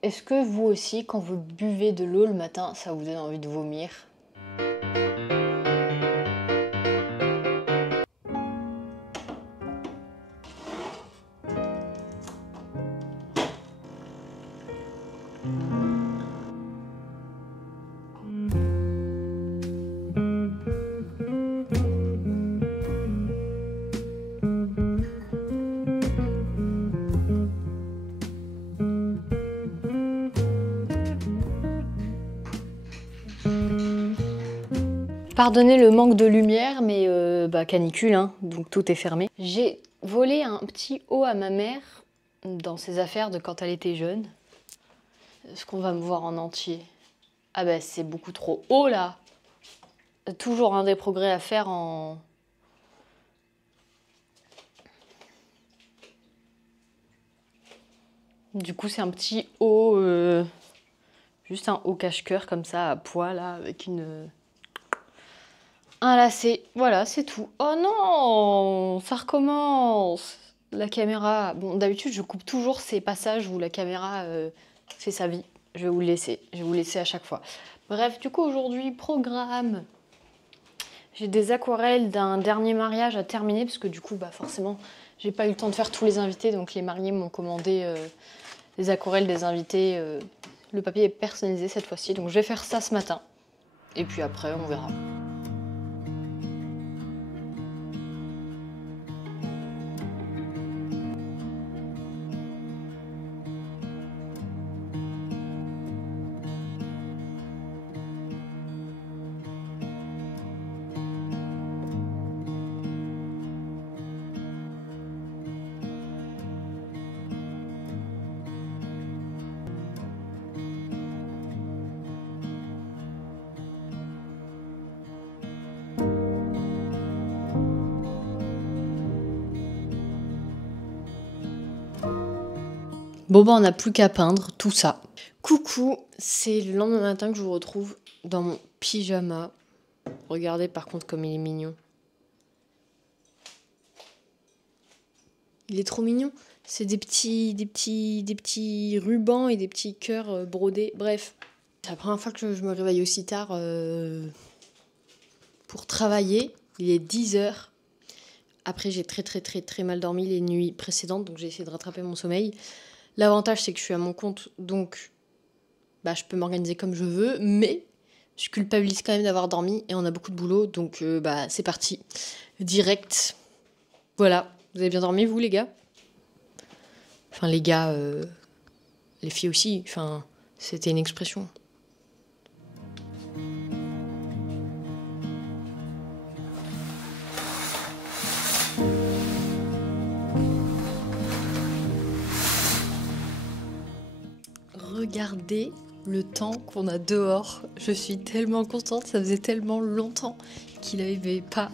Est-ce que vous aussi, quand vous buvez de l'eau le matin, ça vous donne envie de vomir? Pardonnez le manque de lumière, mais canicule, hein, donc tout est fermé. J'ai volé un petit haut à ma mère dans ses affaires de quand elle était jeune. Est-ce qu'on va me voir en entier? Ah bah c'est beaucoup trop haut là. Toujours un des progrès à faire en... Du coup c'est un petit haut, juste un haut cache-cœur comme ça à poids là, avec un lacet. Voilà, c'est tout. Oh non, ça recommence. La caméra. Bon, d'habitude je coupe toujours ces passages où la caméra fait sa vie. Je vais vous le laisser. Je vais vous laisser à chaque fois. Bref, du coup aujourd'hui programme. J'ai des aquarelles d'un dernier mariage à terminer parce que du coup, bah forcément, j'ai pas eu le temps de faire tous les invités, donc les mariés m'ont commandé les aquarelles des invités. Le papier est personnalisé cette fois-ci, donc je vais faire ça ce matin. Et puis après, on verra. Bon bah on n'a plus qu'à peindre tout ça. Coucou, c'est le lendemain matin que je vous retrouve dans mon pyjama. Regardez par contre comme il est mignon. Il est trop mignon. C'est des petits rubans et des petits cœurs brodés. Bref, c'est la première fois que je me réveille aussi tard pour travailler. Il est 10 h. Après, j'ai très mal dormi les nuits précédentes, donc j'ai essayé de rattraper mon sommeil. L'avantage, c'est que je suis à mon compte, donc bah, je peux m'organiser comme je veux, mais je culpabilise quand même d'avoir dormi et on a beaucoup de boulot, donc bah, c'est parti. Direct. Voilà. Vous avez bien dormi, vous, les gars? Enfin, les gars, les filles aussi. Enfin, c'était une expression. Regardez le temps qu'on a dehors. Je suis tellement contente, ça faisait tellement longtemps qu'il n'avait pas.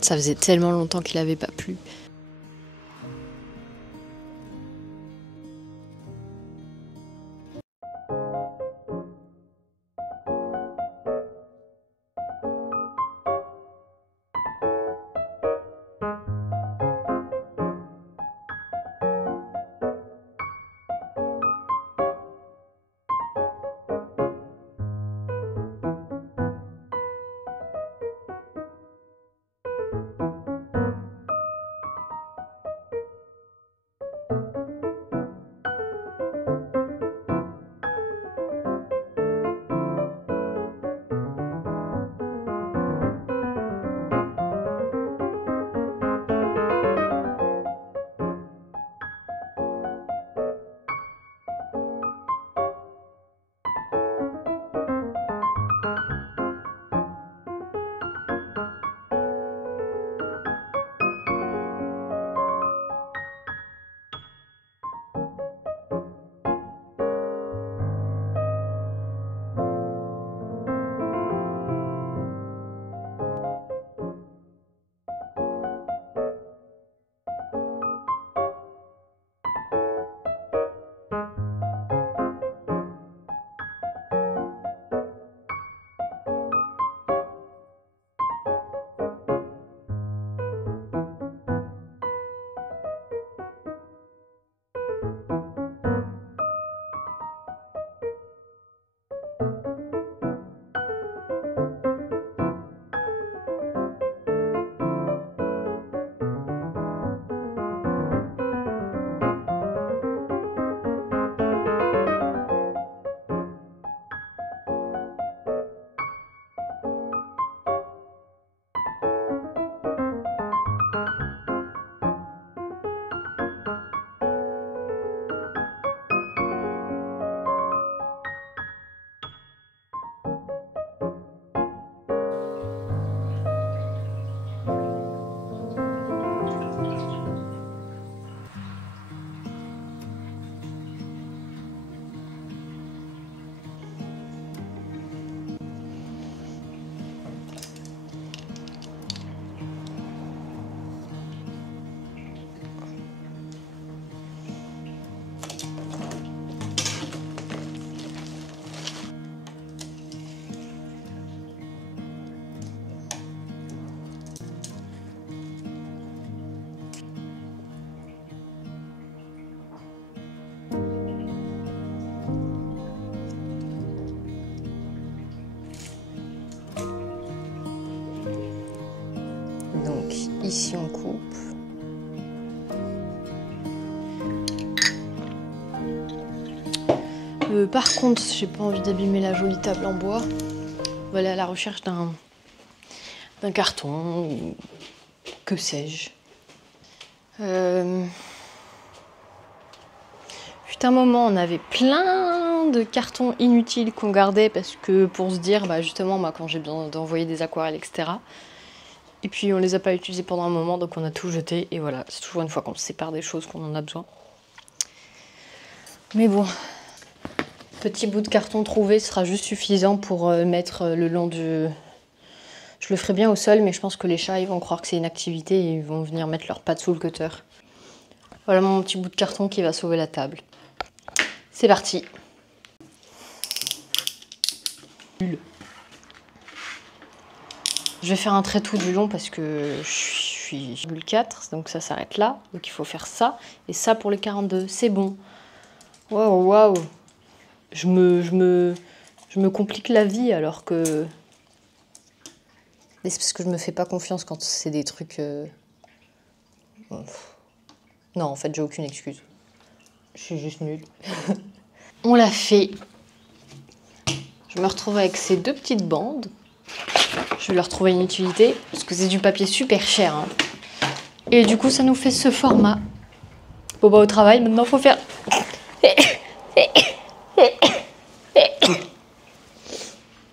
Ça faisait tellement longtemps qu'il n'avait pas plu. ici on coupe. Par contre, j'ai pas envie d'abîmer la jolie table en bois. On va aller à la recherche d'un carton ou que sais-je. Fut un moment, on avait plein de cartons inutiles qu'on gardait parce que pour se dire, bah justement, moi, quand j'ai besoin d'envoyer des aquarelles, etc. Et puis on les a pas utilisés pendant un moment, donc on a tout jeté. Et voilà, c'est toujours une fois qu'on se sépare des choses qu'on en a besoin. Mais bon, petit bout de carton trouvé sera juste suffisant pour mettre le long du... Je le ferai bien au sol, mais je pense que les chats, ils vont croire que c'est une activité et ils vont venir mettre leurs pattes sous le cutter. Voilà mon petit bout de carton qui va sauver la table. C'est parti. Je vais faire un trait tout du long parce que je suis bulle 4, donc ça s'arrête là. Donc il faut faire ça et ça pour les 42. C'est bon. Waouh, waouh. Je me complique la vie alors que... C'est parce que je me fais pas confiance quand c'est des trucs... Non, en fait, j'ai aucune excuse. Je suis juste nulle. On l'a fait. Je me retrouve avec ces deux petites bandes. Je vais leur trouver une utilité, parce que c'est du papier super cher. Hein. Et du coup, ça nous fait ce format. Bon, bah, au travail, maintenant, faut faire...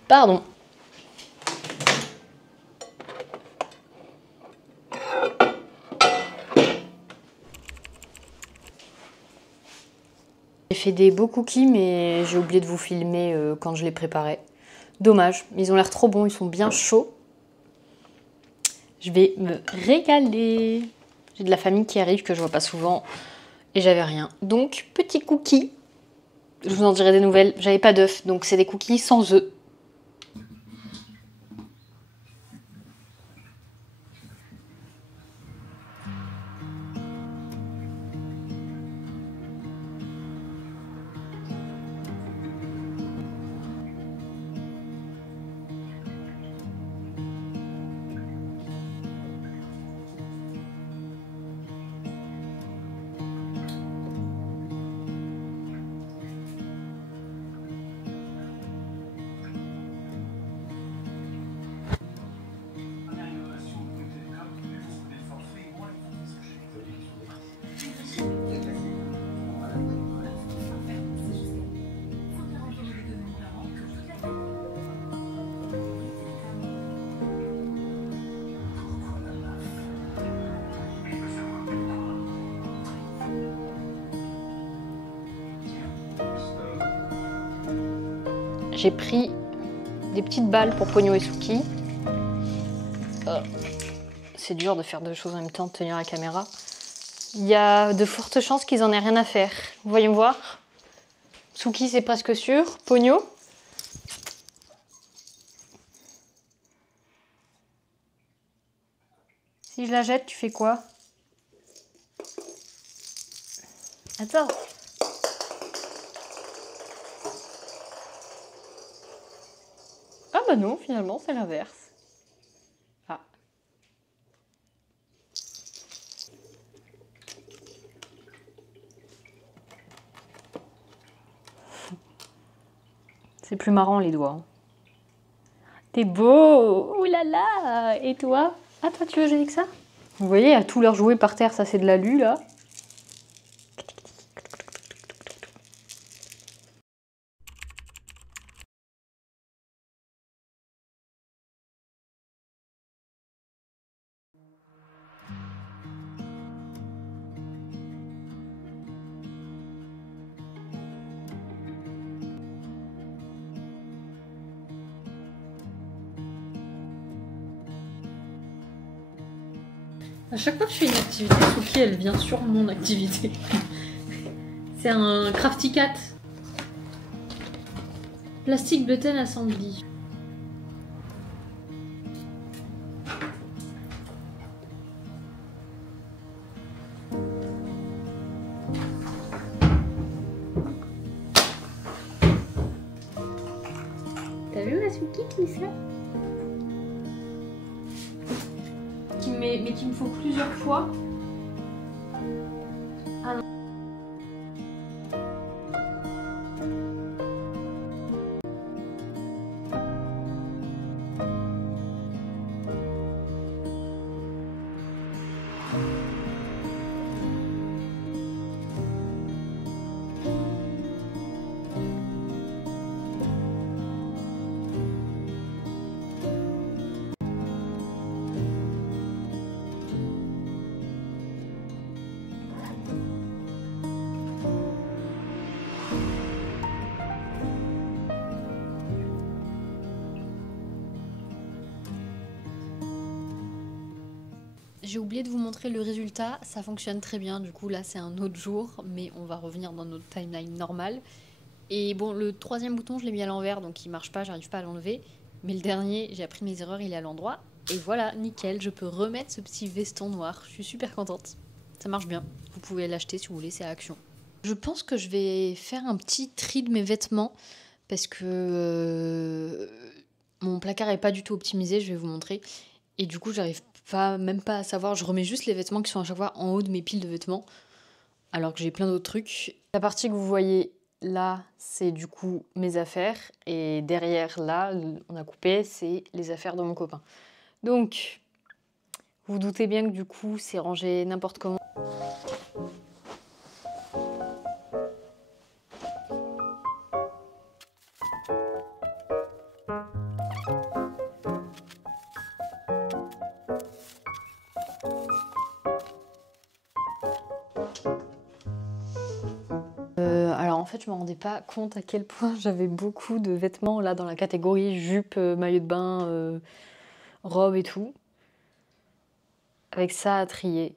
Pardon. J'ai fait des beaux cookies, mais j'ai oublié de vous filmer quand je les préparais. Dommage, ils ont l'air trop bons, ils sont bien chauds. Je vais me régaler. J'ai de la famille qui arrive que je vois pas souvent et j'avais rien. Donc, petit cookie. Je vous en dirai des nouvelles. J'avais pas d'œufs, donc c'est des cookies sans œufs. J'ai pris des petites balles pour Pogno et Suki. C'est dur de faire deux choses en même temps, de tenir la caméra. Il y a de fortes chances qu'ils en aient rien à faire. Voyons voir. Suki, c'est presque sûr. Pogno. Si je la jette, tu fais quoi? Attends. Ah bah non, finalement, c'est l'inverse. Ah. C'est plus marrant, les doigts. T'es beau! Ouh là là! Et toi? Ah, toi, tu veux jouer avec ça? Vous voyez, à tous leurs jouets par terre, ça c'est de l'alu, là. À chaque fois que je fais une activité, Suki, elle vient sur mon activité. C'est un Crafty Cat. Plastic Button Assembly. T'as vu ma Suki qui fait ça? mais qu'il me faut plusieurs fois. Ah non. J'ai oublié de vous montrer le résultat, ça fonctionne très bien, du coup là c'est un autre jour, mais on va revenir dans notre timeline normale. Et bon, le troisième bouton je l'ai mis à l'envers, donc il marche pas, j'arrive pas à l'enlever. Mais le dernier, j'ai appris mes erreurs, il est à l'endroit. Et voilà, nickel, je peux remettre ce petit veston noir, je suis super contente. Ça marche bien, vous pouvez l'acheter si vous voulez, c'est à Action. Je pense que je vais faire un petit tri de mes vêtements, parce que mon placard est pas du tout optimisé, je vais vous montrer. Et du coup, j'arrive même pas à savoir. Je remets juste les vêtements qui sont à chaque fois en haut de mes piles de vêtements, alors que j'ai plein d'autres trucs. La partie que vous voyez là, c'est du coup mes affaires. Et derrière là, on a coupé, c'est les affaires de mon copain. Donc, vous vous doutez bien que du coup, c'est rangé n'importe comment. Alors en fait, je me rendais pas compte à quel point j'avais beaucoup de vêtements là dans la catégorie jupe, maillot de bain, robe et tout. Avec ça à trier.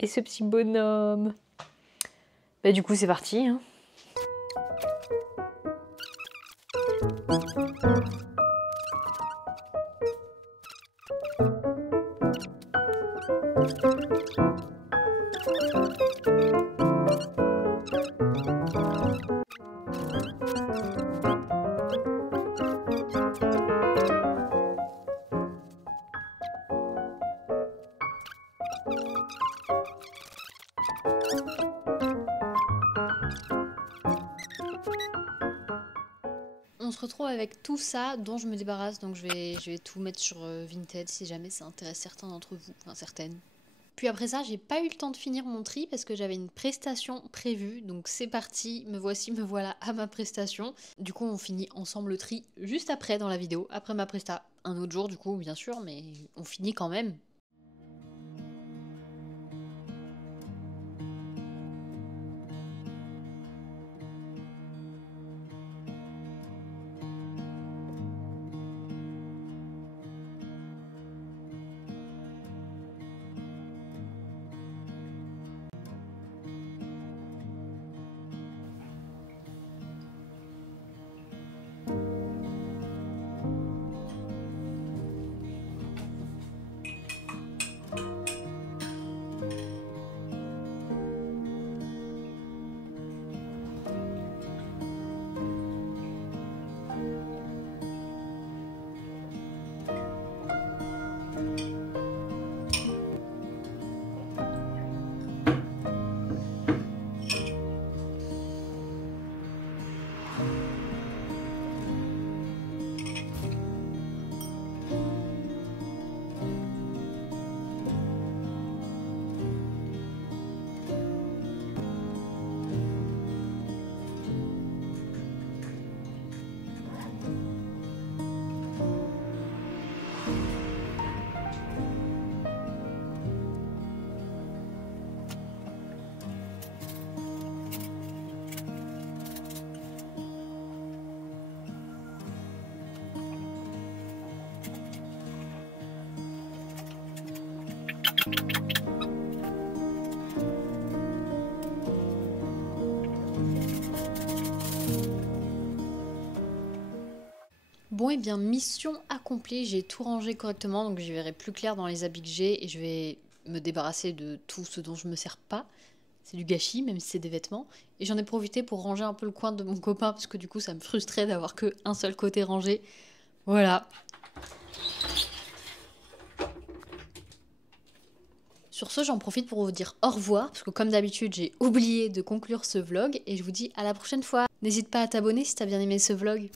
Et ce petit bonhomme. Bah du coup, c'est parti. Hein. On se retrouve avec tout ça dont je me débarrasse, donc je vais tout mettre sur Vinted si jamais ça intéresse certains d'entre vous, enfin certaines. Puis après ça, j'ai pas eu le temps de finir mon tri parce que j'avais une prestation prévue, donc c'est parti, me voici, me voilà à ma prestation. Du coup, on finit ensemble le tri juste après dans la vidéo, après ma presta. Un autre jour du coup, bien sûr, mais on finit quand même. Bon et bien mission accomplie, j'ai tout rangé correctement donc j'y verrai plus clair dans les habits que j'ai et je vais me débarrasser de tout ce dont je me sers pas. C'est du gâchis même si c'est des vêtements. Et j'en ai profité pour ranger un peu le coin de mon copain parce que du coup ça me frustrait d'avoir que un seul côté rangé. Voilà. Sur ce, j'en profite pour vous dire au revoir, parce que comme d'habitude, j'ai oublié de conclure ce vlog, et je vous dis à la prochaine fois. N'hésite pas à t'abonner si t'as bien aimé ce vlog.